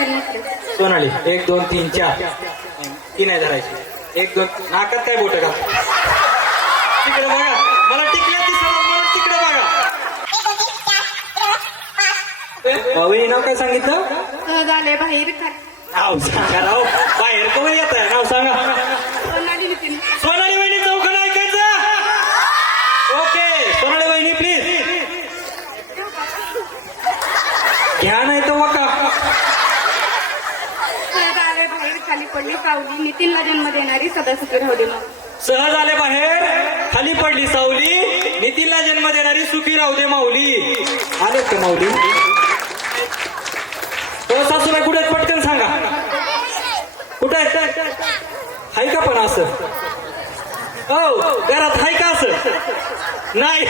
सोनाली एक दोन तीन चार. तीन आहे धरायची. एक दोन नाकात काय बोट का तिकडे बघा. मला टिकल्या मला तिकडे बघा. वहिनी नाव काय सांगितलं? आले बाहेर नाव सांगा राव बाहेर कवर येत आहे? नाव सांगा. सोनाली सोनाली वहिनी चौकन ऐकायचं ओके सोनाली वहिनी प्लीज घ्या नाही तर वका सहज आले बाहेर खाली पडली सावली नितीनला जन्म देणारी सदा राहू दे मग सहज आले बाहेर खाली पडली सावली नितीनला जन्म देणारी सुखी राहू दे माऊली. आले ते माऊली? हो सासूबाई कुठे पटकन सांगा. कुठे हाय का पण असं? हो घरात हाय का असं? नाही.